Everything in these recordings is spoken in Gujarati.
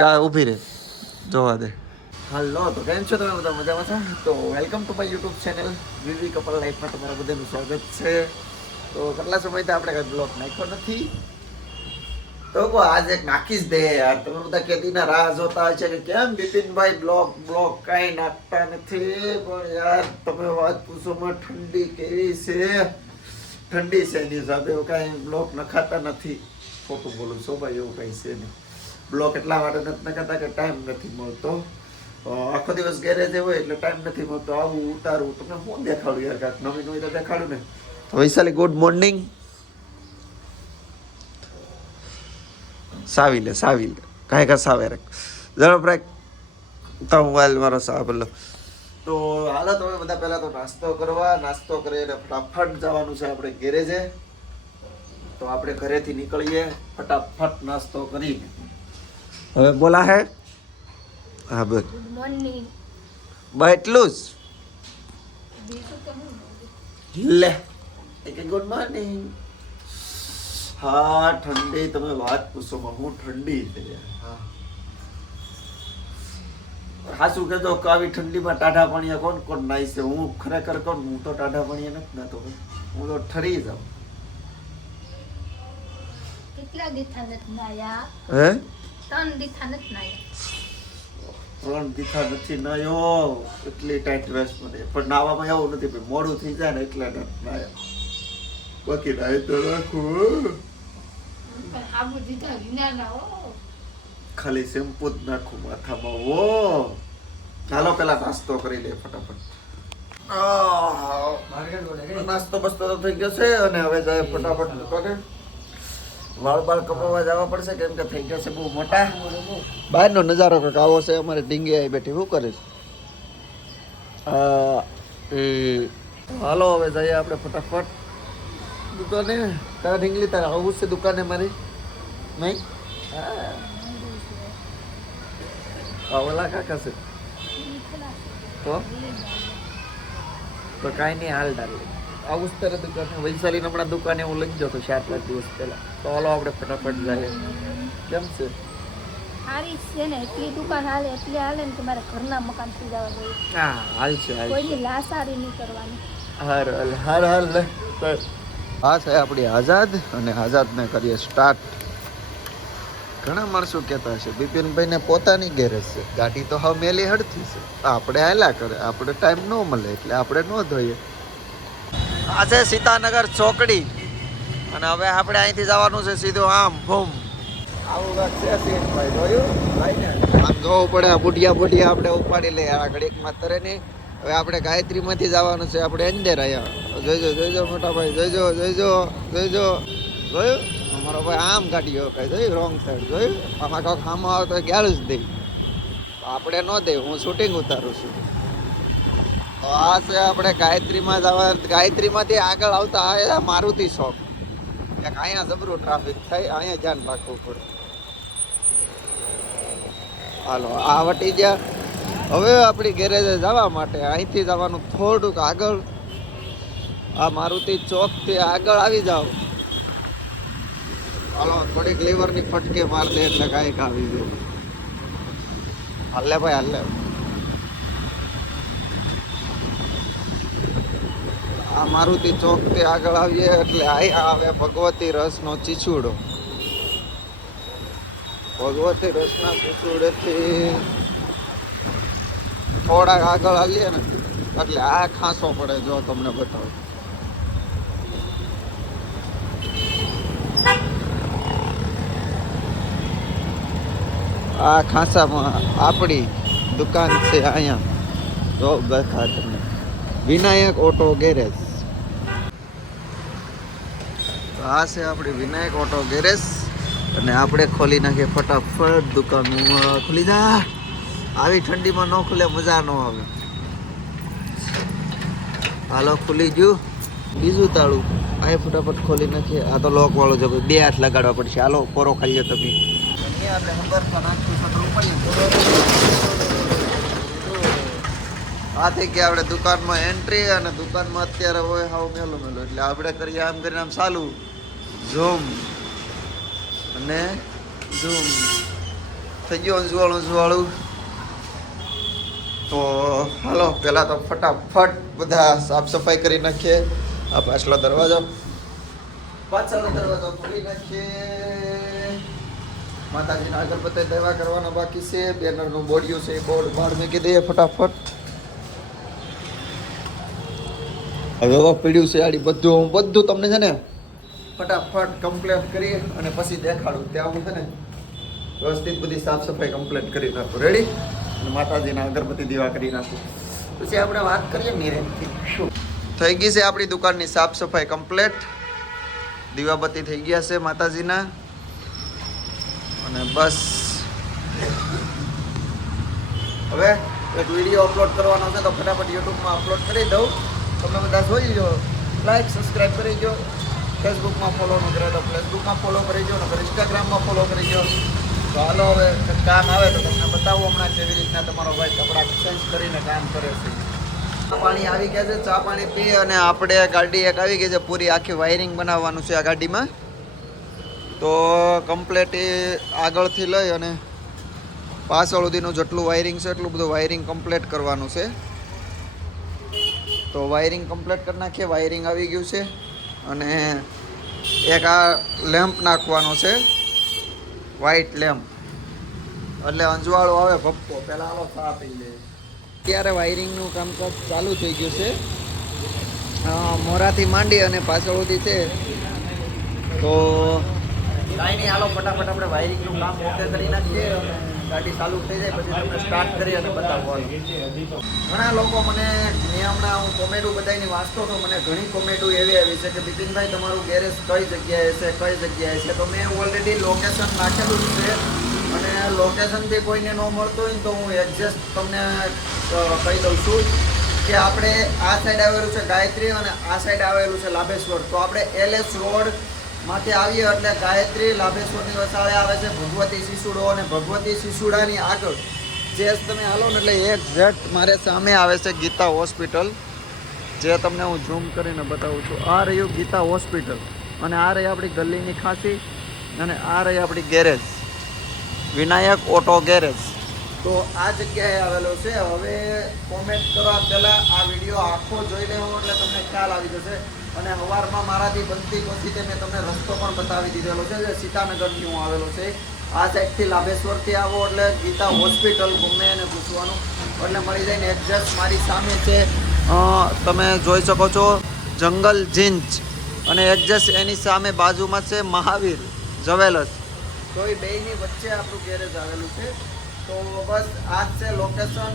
કા ઊભી રહે જોવા દે. હાલો તો કેમ છો તમે બધા મજામાં છો? તો welcome to my YouTube channel વિવી couple લાઈફમાં તમારા બધાનું સ્વાગત છે. તો કેટલા સમયથી આપણે કઈ બ્લોગ નાખ્યો નથી, તો આજે નાખી જ દે યાર. તમે બધા કેદીના રાહ જોતા હોય છે કે કેમ બિપિનભાઈ બ્લોગ કાંઈ નાખતા નથી, પણ યાર તમે વાત પૂછોમાં ઠંડી કેવી છે. ઠંડી છે એની હિસાબે કાંઈ બ્લોગ નખાતા નથી. ખોટું બોલું છો ભાઈ, એવું કંઈ છે નહીં. બ્લોગ એટલા માટે નથી નખાતા કે ટાઈમ નથી મળતો. આખો દિવસ ગેરેજ હોય એટલે ટાઈમ નથી મળતો. આવું ઉતારવું તમને હું દેખાડું યાર, કાંઈક નવી નવી તો દેખાડું ને. તો વૈશાલી ગુડ મોર્નિંગ. સાવી લે કાંઈ કા સાવે રાખ ઝડપ રાખ તો મોબાઈલ મારો સાવ લો. તો હાલો તમે બધા પહેલા તો નાસ્તો કરીને ફટાફટ જવાનું છે આપણે ગેરેજે. તો આપણે ઘરેથી નીકળીએ ફટાફટ નાસ્તો કરીને. હવે બોલા હે હા બોલ. Good morning. બસ એટલું જ લે કે ગુડ મોર્નિંગ. હા ઠંડી તમે વાત પૂછો માં, હું ઠંડી છે યાર. હાસું કહેજો કે આવી ઠંડીમાં ટાઢા પાણીએ કોણ નાઈ છે? હું ખરેખર કહું, હું તો ટાઢા પાણીએ નથી નાતો, હું તો ઠરી જાઉં. કેટલા દીથા નથી નાયા? હે 3 દીથા નથી નાયા. 3 દીથા નથી નાયો, એટલી ટાઈટ વેસ્ટ મને. પણ નાવામાં એવું નથી ભાઈ, મોડું થઈ જાય ને એટલે નથી નાયા. બાકી નાય તો રાખું, પણ આબુ દીધા વિના ના હો. ખાલી શેમ્પુ જ નાખું માથામાં. ઓ ચાલો પેલા નાસ્તો કરી લે ફટાફટ. નાસ્તો બસ્તો તો થઈ ગયો છે અને હવે જાય ફટાફટ દુકાને. વાળ કપાવવા જવા પડશે કેમ કે થઈ ગયા છે બહુ મોટા. બહારનો નજારો કંઈક આવો છે. અમારે ઢીંગી આવી બેઠી શું કરે છે? હાલો હવે જઈએ આપણે ફટાફટ દુકાને. તારા ઢીંગલી તારા આવું છે દુકાને મારી નહીં? હા ઓલા કાકા છે તો કાંઈ નહીં, હાલ ડાલે આવું જ તારે દુકાને. વૈશાલી હમણાં દુકાને હું લઈ ગયો હતો 7-8 દિવસ પહેલા. તો હાલો આપણે ફટાફટ જઈએ. કેમ છે? સારી છે ને, એટલી દુકાન હાલે એટલી હાલે ને કે મારે ઘરના મકાન થી જવા જોઈએ. હા હાલ છે કોઈની લાસારી નહીં કરવાની. હાર લે. આ છે આપણી આઝાદ અને આઝાદને કરીએ સ્ટાર્ટ. ઘણા માણસો કહેતા હશે બિપિનભાઈને પોતાની ગેરેજ છે, ગાડી તો હવે મેલી હડતી છે, આપણે હાલ્યા કરે, આપણે ટાઈમ ન મળે એટલે આપણે ન ધોઈએ. આ છે સીતાનગર ચોકડી અને હવે આપણે અહીંથી જવાનું છે સીધું આમ ભૂમ. આવું છે સીનભાઈ, જોયું? આમ જોવું પડે. આ બુઢિયા આપણે ઉપાડી લઈએ આ ઘડીકમાં તરે નહીં. હવે આપણે ગાયત્રીમાંથી જવાનું છે, આપણે અંદર આવ્યા. જોઈજો મોટા ભાઈ, જોઈજો જોયું? અમારો ભાઈ આમ કાઢ્યો કઈ જોયું, રોંગ સાઈડ જોયું. આમાં કાંક સામો આવે તો ગાળું જ દઈ, આપણે ન દે. હું શૂટિંગ ઉતારું છું. તો આ છે આપણે ગાયત્રીમાં જવા. ગાયત્રીમાંથી આગળ આવતા આ મારુતિ શોપ. અહીંયા જબરું ટ્રાફિક થાય, અહીંયા ધ્યાન રાખવું પડે. હાલો આ વટી ગયા. હવે આપણી ગેરેજે જવા માટે અહીંથી જવાનું થોડુંક આગળ. આ મારુતિ ચોકથી આગળ આવી જાવ. હાલો થોડીક લીવરની ફટકે માર દે એટલે કાંઈક આવી જાય. હાલે ભાઈ હાલે. આ મારુતિ ચોકથી આગળ આવીએ એટલે અહીંયા આવે ભગવતી રસનો ચીચુડો. ભગવતી રસના ચીચુડેથી થોડાક આગળ આવીએ ને એટલે આ ખાંસો પડે. જો તમને બતાવું, આ ખાંસામાં આપણી દુકાન છે. અહીંયા જો દેખા તમને વિનાયક ઓટો ગેરેજ. આ છે આપણી વિનાયક ઓટો ગેરેજ અને આપણે ખોલી નાખીએ ફટાફટ દુકાન. ખુલી જા. આવી ઠંડીમાં ન ખુલે મજા ન આવે. હાલો ખુલી ગયું. બીજું તાળું આ ફટાફટ ખોલી નાખીએ. આ તો લોક વાળો છે, 2 હાથ લગાડવા પડશે. હાલો પોરો ખાઈએ તમે. આપણે નંબર આ થઈ ગયા આપણે દુકાનમાં એન્ટ્રી. અને દુકાનમાં અત્યારે હોય હાવ મેલું એટલે આપણે કરીએ આમ કરીને આમ ચાલુ ઝૂમ અને ઝૂમ. થઈ ગયું અંજવાળું. તો હાલો પહેલાં તો ફટાફટ બધા સાફ સફાઈ કરી નાખીએ. આ પાછલો દરવાજો ખોલી નાખીએ. માતાજીના અગરબત્તી દેવા કરવાના બાકી છે. બેનરનું બોર્ડિયું છે એ બોર્ડ બહાર મૂકી દઈએ ફટાફટ. હવે પીડ્યું છે આડી બધું તમને છે ને ફટાફટ કમ્પ્લીટ કરી અને પછી દેખાડું. ત્યાં હું છે ને વ્યવસ્થિત બધી સાફ સફાઈ કમ્પ્લીટ કરી નાખું. રેડી? અને માતાજીના અગરબત્તી દીવા કરી નાખું. પછી આપણે વાત કરીએ નિરેનથી. શું થઈ ગઈ છે આપણી દુકાનની સાફ સફાઈ કમ્પ્લીટ. દીવાબત્તી થઈ ગયા છે માતાજીના. અને બસ હવે એક વિડીયો અપલોડ કરવાનો છે તો ફટાફટ યુટ્યુબમાં અપલોડ કરી દઉં. તમે બધા જોઈ લો, લાઈક સબસ્ક્રાઈબ કરી દો. ફેસબુકમાં ફોલો ન કરે તો ફેસબુકમાં ફોલો કરી દો, નકર ઇન્સ્ટાગ્રામમાં ફોલો કરી દો. તો હાલો હવે કામ આવે તો તમને બતાવું હમણાં કેવી રીતના તમારો ભાઈ કપડાં ચેન્જ કરીને કામ કરે છે. ચા પાણી આવી ગયા છે, ચા પાણી પી અને આપણે ગાડી એક આવી ગઈ છે. પૂરી આખી વાયરિંગ બનાવવાનું છે આ ગાડીમાં. તો કમ્પ્લેટ એ આગળથી લઈ અને પાછળ સુધીનું જેટલું વાયરિંગ છે એટલું બધું વાયરિંગ કમ્પ્લીટ કરવાનું છે. તો વાયરિંગ કમ્પ્લીટ કરી નાખીએ. વાયરિંગ આવી ગયું છે અને એક આ લેમ્પ નાખવાનો છે, વ્હાઈટ લેમ્પ, એટલે અંજવાળો આવે ભપકો. પહેલાં આલો ચા પી લે. અત્યારે વાયરિંગનું કામકાજ ચાલુ થઈ ગયું છે. મોરાથી માંડી અને પાછળ સુધી છે. તો કાંઈ નહીં, હાલો ફટાફટ આપણે વાયરિંગનું કામ ઓકે કરી નાખીએ. ગાડી ચાલુ થઈ જાય પછી તમને સ્ટાર્ટ કરી અને બતાવવાનું. ઘણા લોકો મને હમણાં હું કોમેડું બધાની વાંચતો તો મને ઘણી કોમેડું એવી આવી છે કે બિપિનભાઈ તમારું ગેરેજ કઈ જગ્યાએ છે, કઈ જગ્યાએ છે. તો મેં ઓલરેડી લોકેશન નાખેલું જ છે અને લોકેશનથી કોઈને ન મળતું હોય ને તો હું એક્ઝેક્ટ તમને કહી દઉં છું કે આપણે આ સાઈડ આવેલું છે ગાયત્રી અને આ સાઈડ આવેલું છે લાભેશ્વર. તો આપણે LS રોડ માંથી આવીએ એટલે ગાયત્રી લાભેશ્વરની વસાળે આવે છે ભગવતી શિશુડો, અને ભગવતી શિશુડાની આગળ જે તમે હાલો ને એટલે એક્ઝેક્ટ મારે સામે આવે છે ગીતા હોસ્પિટલ, જે તમને હું ઝૂમ કરીને બતાવું છું. આ રહ્યું ગીતા હોસ્પિટલ અને આ રહી આપણી ગલીની ખાસી અને આ રહી આપણી ગેરેજ વિનાયક ઓટો ગેરેજ. તો આ જગ્યાએ આવેલો છે. હવે કોમેન્ટ કરવા પહેલાં આ વિડીયો આખો જોઈ લેવો એટલે તમને ખ્યાલ આવી જશે. અને સવારમાં મારાથી બનતી કોશિશે મેં તમને રસ્તો પણ બતાવી દીધેલો છે જે સીતાનગરથી હું આવેલો છે. આ સાઈડથી લાભેશ્વરથી આવો એટલે ગીતા હોસ્પિટલ ગમે એને પૂછવાનું એટલે મળી જાય ને. એક્ઝેક્ટ મારી સામે છે, તમે જોઈ શકો છો જંગલ જીન્સ, અને એક્ઝેક્ટ એની સામે બાજુમાં છે મહાવીર જ્વેલર્સ. તો એ બેયની વચ્ચે આપણું ગેરેજ આવેલું છે. તો બસ આ જ છે લોકેશન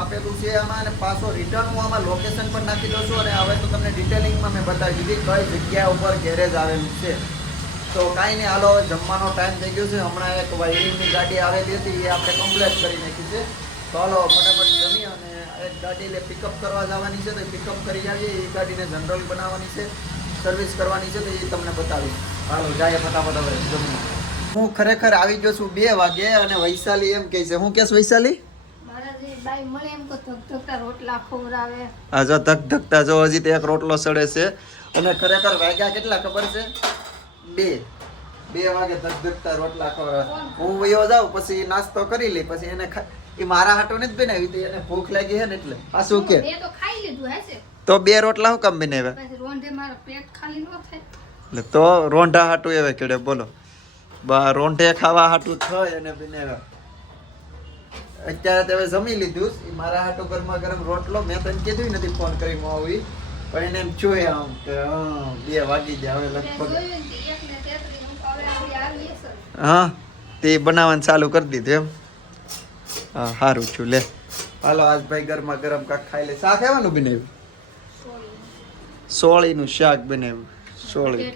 આપેલું છે આમાં. અને પાછો રિટર્ન હું આમાં લોકેશન પણ નાખી દઉં છું. અને હવે તો તમને ડિટેલિંગમાં મેં બતાવી દીધી કઈ જગ્યા ઉપર ગેરેજ આવેલું છે. તો કાંઈ નહીં, હાલો હવે જમવાનો ટાઈમ થઈ ગયો છે. હમણાં એક વાયરિંગની ગાડી આવેલી હતી એ આપણે કમ્પ્લીટ કરી નાખી છે. તો હાલો ફટાફટ જમી અને એક ગાડી પિકઅપ કરવા જવાની છે તો પિકઅપ કરી આવીએ. એ ગાડીને જનરલ બનાવવાની છે, સર્વિસ કરવાની છે તો એ તમને બતાવીશ. હાલો જાય ફટાફટ હવે જમી. હું ખરેખર આવી ગયો છું 2 વાગે અને વૈશાલી એમ કહે છે. હું કહેશ વૈશાલી? હા જો ધક ધકતા જો હજી તો એક રોટલો સડે છે. અને ખરેખર વાગ્યા કેટલા ખબર છે? 2 વાગે ધક ધકતા રોટલા ખવડાવે. હું વયો જાઉં પછી નાસ્તો કરી લઈ પછી એને એ મારા હાટો નથી બનાવી હતી, એને ભૂખ લાગી છે ને એટલે. આ શું કે તો 2 રોટલા હું કામ બનાવ્યા? તો રોંઢા હાટું એવે કેડે બોલો. રોંઢે ખાવા હાટું થાય અને બનાવ્યા. અત્યારે તમે જમી લીધું. એ મારા હાટો ગરમા ગરમ રોટલો મેં તને કીધું નથી ફોન કરી આવી, પણ એને એમ જોઈએ આમ કે 2 વાગી ગયા હવે લગભગ. હા તે બનાવવાનું ચાલુ કરી દીધું એમ. હા સારું છું લે. હાલો આજ ભાઈ ગરમા ગરમ કાંક ખાઈ લે. શાક એવાનું બનાવ્યું? સોળીનું શાક બનાવ્યું. સોળી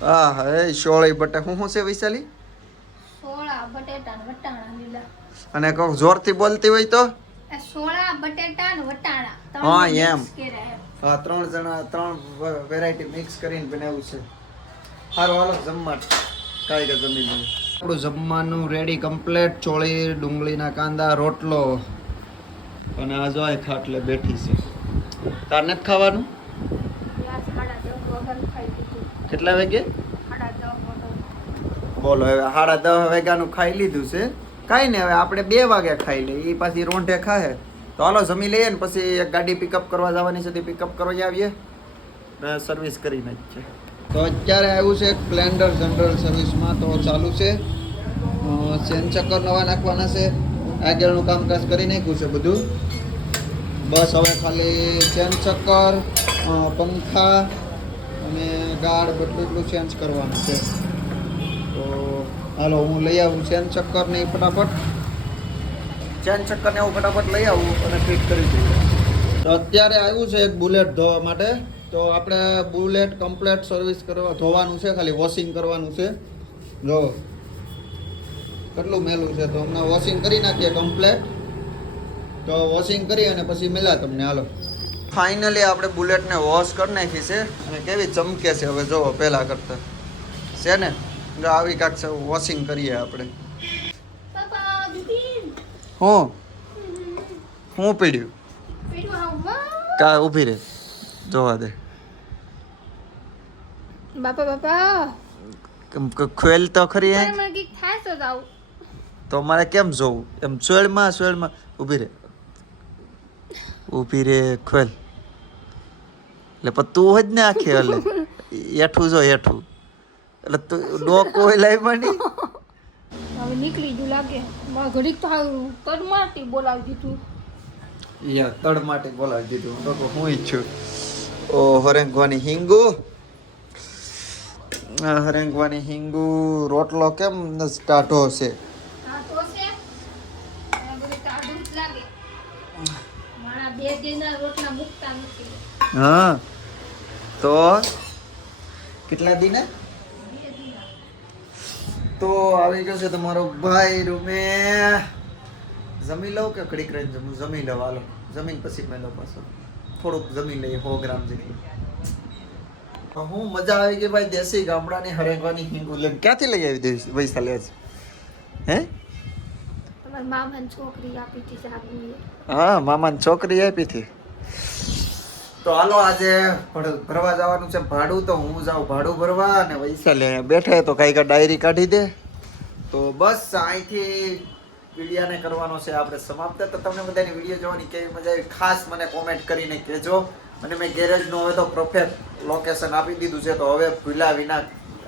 હા હા એ સોળી બટા શું છે વૈશાલી? અને કહું જોરથી બોલતી હોય તો સોળા બટેટા અને વટાણા. હા એમ. હા 3 જણા 3 વેરાયટી મિક્સ કરીને બનાવ્યું છે. સારું હાલો જમવા કાંઈ કે જમી લઈએ. આપણું જમવાનું રેડી કમ્પ્લીટ. ચોળી, ડુંગળીના કાંદા, રોટલો અને આ જો આ ખાટલે બેઠી છે. તાર નથી ખાવાનું? કેટલા વાગે? બોલો હવે 10:30 વાગ્યાનું ખાઈ લીધું છે. કાંઈ નહીં, હવે આપણે 2 વાગે ખાઈ લઈએ. એ પાછી રોંઢે ખાહે તો હાલો જમી લઈએ ને પછી એક ગાડી પિકઅપ કરવા જવાની છે તે પિકઅપ કરવા આવીએ ને સર્વિસ કરી નાખીએ. તો અત્યારે આવ્યું છે સ્પ્લેન્ડર જનરલ સર્વિસમાં. તો ચાલુ છે, ચેન ચક્કર નવા નાખવાના છે, આગળનું કામકાજ કરી નાખ્યું છે બધું. બસ હવે ખાલી ચેન ચક્કર, પંખા અને ગાર્ડ બધું એટલું ચેન્જ કરવાનું છે. તો હાલો હું લઈ આવું ચેન ચક્કર ને ફટાફટ ચેન ચક્કર ને એવું ફટાફટ લઈ આવું અને ફિટ કરી દઈએ. તો અત્યારે આવ્યું છે એક બુલેટ ધોવા માટે. તો આપણે બુલેટ કમ્પ્લેટ સર્વિસ કરવા ધોવાનું છે, ખાલી વોશિંગ કરવાનું છે. જો કેટલું મેલું છે, તો હમણાં વોશિંગ કરી નાખીએ કમ્પ્લેટ. તો વોશિંગ કરી અને પછી મળ્યા તમને. હાલો ફાઇનલી આપણે બુલેટને વોશ કરી નાખી છે અને કેવી ચમકે છે હવે જોવો પહેલાં કરતાં છે ને. જો આવી કાંક છે, વોશિંગ કરીએ આપણે. પાપા બિપિન હું પીડ્યું કા ઊભી રે જોવા દે. બાપા ખોલ તો ખરી હે. મને કઈક થાય તો જાવ તો મારે કેમ જોવું એમ? સોળમાં ઊભી રે ખોલ. એટલે પણ તું જ ને આખી એટલે હેઠું જો હેઠું એટલે તું ડોકો લાવ્યા નહીં. હવે નીકળી ગયું લાગે. મારા ઘડીક તો તડમાટી બોલાવી દીધું. તડ માટે બોલાવી દીધું. ડોકો હું ઈચ્છું. ઓ હરેંગવાની હિંગુ, હરેંગવાની હિંગુ. રોટલો કેમ ટાઢો છે? આ તો છે આ બધું ટાઢું જ લાગે. મારા 2 દિનના રોટલા મુકતા નથી. હા તો કેટલા દિને? 2 દિના. તો આવી ગયો છે તમારો ભાઈ રૂમે. જમી લઉં કે ઘડીક રહીને જમું? જમી લઉં હાલો. જમીન પછી મેલો પાછો થોડુંક જમી લઈએ 100 ગ્રામ જેટલું. હું મજા આવી ગઈ ભાઈ. દેશી ગામડાની હરેંગવાની હિંગુ લઈને ક્યાંથી લઈ આવી દઈશ વૈશાલી આજ? હે તમારી મામાની છોકરી આપી હતી સાબુએ. હા મામાની છોકરી આપી હતી. તો હાલો આજે ભરવા જવાનું છે ભાડું. તો હું જાઉં ભાડું ભરવા અને વૈશાલી અહીંયા બેઠે તો કાંઈક ડાયરી કાઢી દે. તો બસ અહીંથી વિડીયાને કરવાનો છે આપણે સમાપ્ત. તો તમને બધાની વિડીયો જોવાની કેવી મજા આવી ખાસ મને કોમેન્ટ કરીને કહેજો. અને મેં ગેરેજનું હવે તો પરફેક્ટ લોકેશન આપી દીધું છે. તો હવે ભૂલા વિના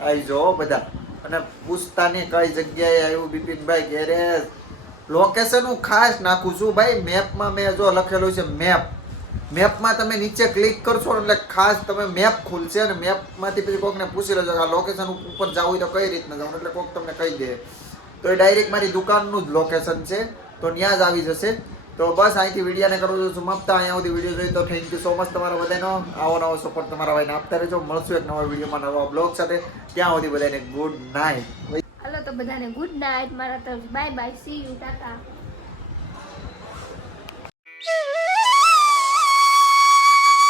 આવી જાઓ બધા અને પૂછતા નહીં કઈ જગ્યાએ આવ્યું બિપિનભાઈ ગેરેજ. લોકેશન હું ખાસ નાખું છું ભાઈ. મેપમાં મેં જો લખેલું છે મેપમાં તમે નીચે ક્લિક કરશો એટલે ખાસ તમે મેપ ખુલશે અને મેપમાંથી પછી કોકને પૂછી લેજો આ લોકેશન ઉપર જવું હોય તો કઈ રીતના જવું, એટલે કોક તમને કહી દે. તો એ ડાયરેક્ટ મારી દુકાનનું જ લોકેશન છે, તો ત્યાં જ આવી જશે. તો બસ અહીંથી વિડીયાને કરું છું સમાપ્ત. અહીંયા સુધી વિડીયો જોઈ તો થેન્ક યુ સો મચ તમારા બધાનો. આવો નવો સપોર્ટ તમારા ભાઈને આપતા રહેજો. મળશું એક નવા વિડીયોમાં નવા બ્લોગ સાથે. ત્યાં સુધી બધાને ગુડ નાઇટ. હાલો તો બધાને ગુડ નાઇટ. મારા તરફ bye bye. C you, Tata.